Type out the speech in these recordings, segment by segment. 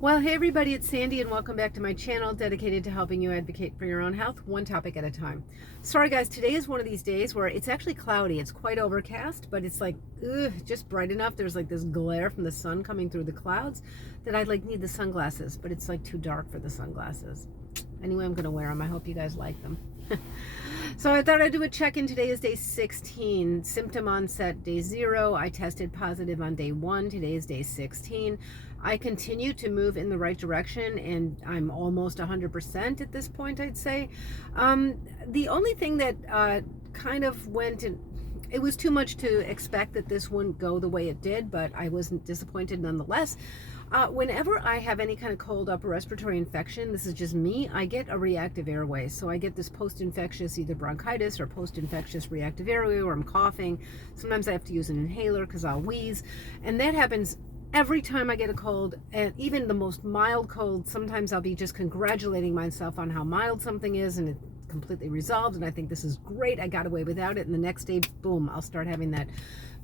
Well, hey everybody, it's Sandy and welcome back to my channel dedicated to helping you advocate for your own health, one topic at a time. Sorry guys, today is one of these days where it's actually cloudy. It's quite overcast, but it's like, just bright enough. There's like this glare from the sun coming through the clouds that I'd like need the sunglasses, but it's like too dark for the sunglasses. Anyway, I'm gonna wear them. I hope you guys like them. So I thought I'd do a check-in. Today is day 16. Symptom onset day 0. I tested positive on day 1. Today is day 16. I continue to move in the right direction, and I'm almost 100% at this point, I'd say. The only thing that kind of went in, it was too much to expect that this wouldn't go the way it did, but I wasn't disappointed nonetheless. Whenever I have any kind of cold upper respiratory infection, this is just me, I get a reactive airway. So I get this post-infectious either bronchitis or post-infectious reactive airway where I'm coughing. Sometimes I have to use an inhaler because I'll wheeze. And that happens every time I get a cold, and even the most mild cold. Sometimes I'll be just congratulating myself on how mild something is and it completely resolved, and I think this is great, I got away without it, and the next day, boom, I'll start having that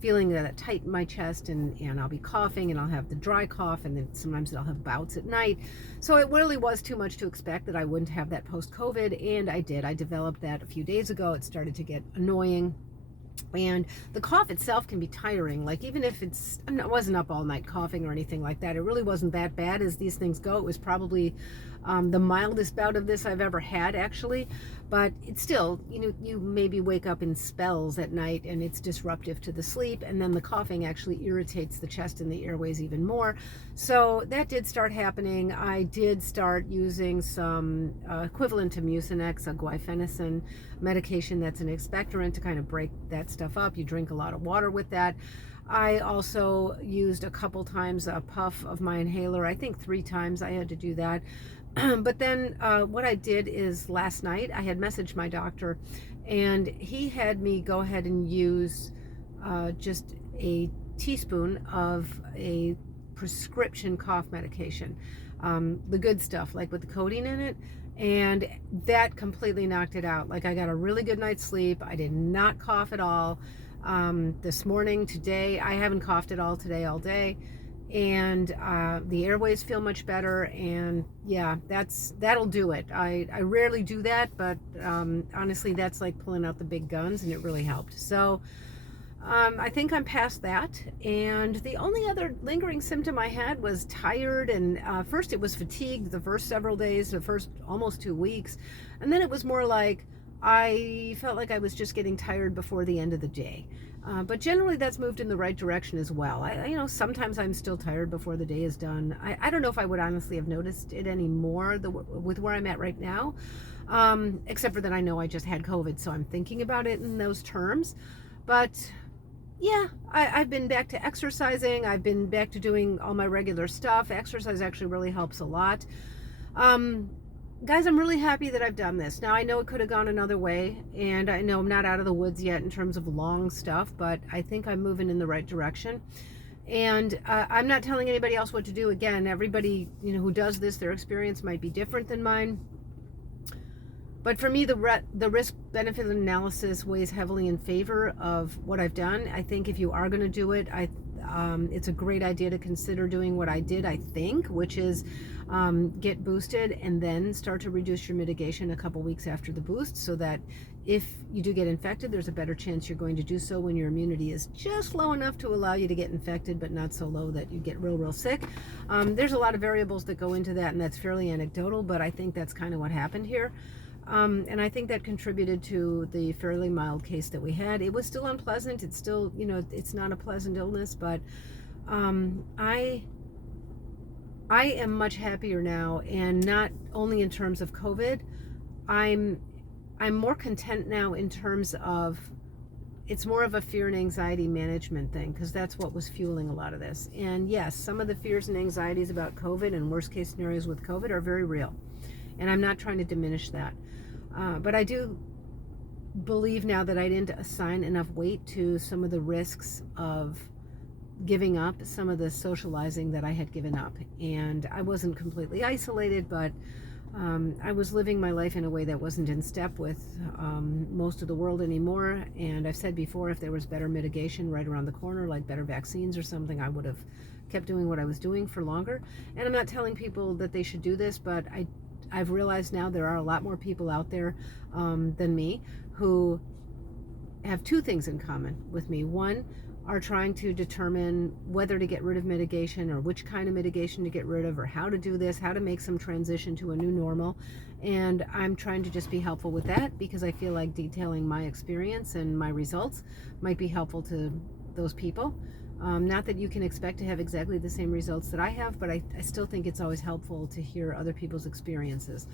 feeling that tight in my chest, and I'll be coughing, and I'll have the dry cough, and then sometimes I'll have bouts at night. So it really was too much to expect that I wouldn't have that post-COVID, and I did. I developed that a few days ago. It started to get annoying. And the cough itself can be tiring. Like, even if I wasn't up all night coughing or anything like that, it really wasn't that bad as these things go. It was probably the mildest bout of this I've ever had, actually. But it's still, you maybe wake up in spells at night and it's disruptive to the sleep, and then the coughing actually irritates the chest and the airways even more. So that did start happening. I did start using some equivalent to Mucinex, a guaifenesin medication that's an expectorant to kind of break that stuff up. You drink a lot of water with that. I also used a couple times a puff of my inhaler. I think 3 times I had to do that. But then what I did is last night I had messaged my doctor, and he had me go ahead and use just a teaspoon of a prescription cough medication, the good stuff, like with the codeine in it. And that completely knocked it out. Like, I got a really good night's sleep. I did not cough at all. This morning, today, I haven't coughed at all today, all day. And the airways feel much better. And yeah, that'll do it. I rarely do that, but honestly, that's like pulling out the big guns, and it really helped. So I think I'm past that, and the only other lingering symptom I had was tired, and first it was fatigue the first several days, the first almost 2 weeks, and then it was more like I felt like I was just getting tired before the end of the day. But generally that's moved in the right direction as well. Sometimes I'm still tired before the day is done. I don't know if I would honestly have noticed it anymore with where I'm at right now, except for that I know I just had COVID, so I'm thinking about it in those terms. But yeah, I've been back to exercising. I've been back to doing all my regular stuff. Exercise actually really helps a lot. Guys, I'm really happy that I've done this. Now, I know it could have gone another way, and I know I'm not out of the woods yet in terms of long stuff, but I think I'm moving in the right direction. And I'm not telling anybody else what to do. Again, everybody who does this, their experience might be different than mine. But for me, the risk-benefit analysis weighs heavily in favor of what I've done. I think if you are going to do it, it's a great idea to consider doing what I did, I think, which is get boosted and then start to reduce your mitigation a couple weeks after the boost, so that if you do get infected, there's a better chance you're going to do so when your immunity is just low enough to allow you to get infected, but not so low that you get real sick. There's a lot of variables that go into that, and that's fairly anecdotal, but I think that's kind of what happened here. And I think that contributed to the fairly mild case that we had. It was still unpleasant. It's still, it's not a pleasant illness, but I am much happier now, and not only in terms of COVID. I'm more content now in terms of, it's more of a fear and anxiety management thing, because that's what was fueling a lot of this. And yes, some of the fears and anxieties about COVID and worst case scenarios with COVID are very real, and I'm not trying to diminish that. But I do believe now that I didn't assign enough weight to some of the risks of giving up some of the socializing that I had given up. And I wasn't completely isolated, but I was living my life in a way that wasn't in step with most of the world anymore. And I've said before, if there was better mitigation right around the corner, like better vaccines or something, I would have kept doing what I was doing for longer. And I'm not telling people that they should do this, but I've realized now there are a lot more people out there than me who have two things in common with me. One, are trying to determine whether to get rid of mitigation or which kind of mitigation to get rid of or how to do this, how to make some transition to a new normal. And I'm trying to just be helpful with that because I feel like detailing my experience and my results might be helpful to those people. Not that you can expect to have exactly the same results that I have, but I still think it's always helpful to hear other people's experiences.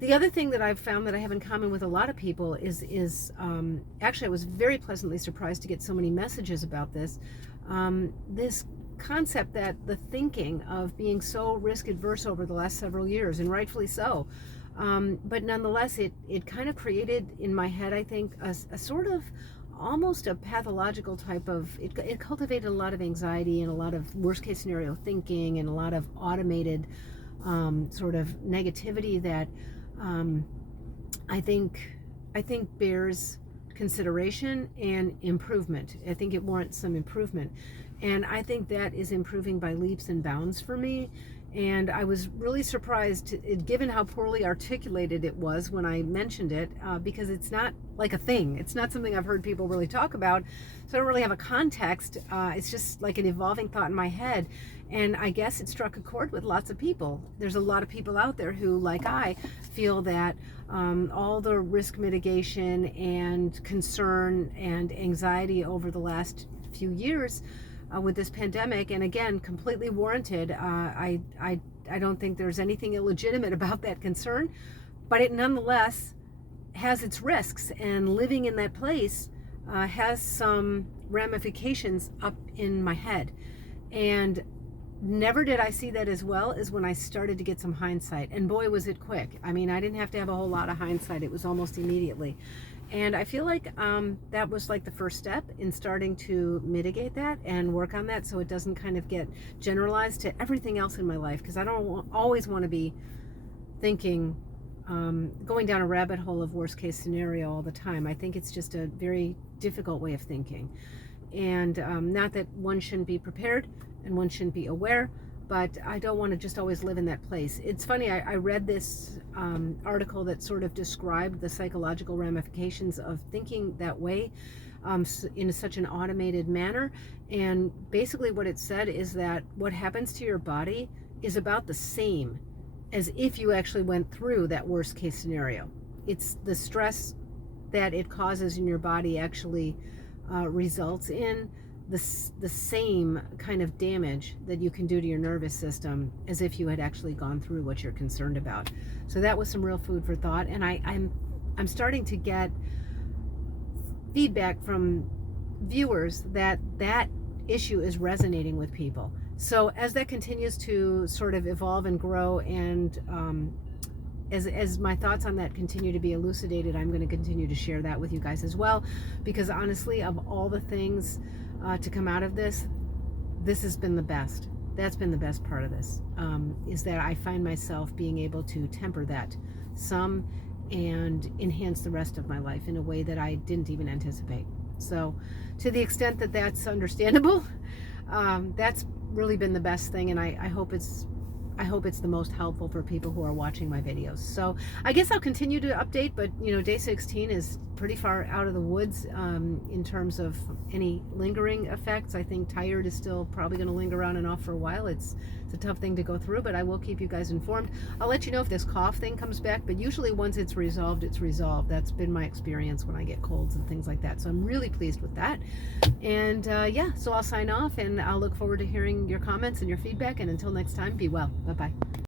The other thing that I've found that I have in common with a lot of people is actually I was very pleasantly surprised to get so many messages about this. This concept that the thinking of being so risk adverse over the last several years, and rightfully so, but nonetheless it kind of created in my head, I think, a sort of almost a pathological type of, it cultivated a lot of anxiety and a lot of worst case scenario thinking and a lot of automated sort of negativity that I think bears consideration and improvement. I think it warrants some improvement. And I think that is improving by leaps and bounds for me. And I was really surprised, given how poorly articulated it was when I mentioned it, because it's not like a thing. It's not something I've heard people really talk about. So I don't really have a context. It's just like an evolving thought in my head. And I guess it struck a chord with lots of people. There's a lot of people out there who, like I, feel that all the risk mitigation and concern and anxiety over the last few years with this pandemic, and again, completely warranted. I don't think there's anything illegitimate about that concern, but it nonetheless has its risks, and living in that place has some ramifications up in my head. And never did I see that as well as when I started to get some hindsight, and boy was it quick. I mean, I didn't have to have a whole lot of hindsight. It was almost immediately. And I feel like that was like the first step in starting to mitigate that and work on that so it doesn't kind of get generalized to everything else in my life, because I don't always want to be thinking, going down a rabbit hole of worst case scenario all the time. I think it's just a very difficult way of thinking. And not that one shouldn't be prepared and one shouldn't be aware, but I don't want to just always live in that place. It's funny, I read this article that sort of described the psychological ramifications of thinking that way in such an automated manner. And basically what it said is that what happens to your body is about the same as if you actually went through that worst case scenario. It's the stress that it causes in your body actually results in the same kind of damage that you can do to your nervous system as if you had actually gone through what you're concerned about. So that was some real food for thought, and I'm starting to get feedback from viewers that issue is resonating with people. So as that continues to sort of evolve and grow, and as my thoughts on that continue to be elucidated, I'm going to continue to share that with you guys as well, because honestly, of all the things to come out of this has been the best. That's been the best part of this, is that I find myself being able to temper that some and enhance the rest of my life in a way that I didn't even anticipate. So to the extent that that's understandable, that's really been the best thing, and I hope it's the most helpful for people who are watching my videos. So I guess I'll continue to update, but you know, day 16 is pretty far out of the woods in terms of any lingering effects. I think tired is still probably going to linger on and off for a while. It's a tough thing to go through, but I will keep you guys informed. I'll let you know if this cough thing comes back, but usually once it's resolved, it's resolved. That's been my experience when I get colds and things like that. So I'm really pleased with that. And yeah, so I'll sign off, and I'll look forward to hearing your comments and your feedback. And until next time, be well. Bye-bye.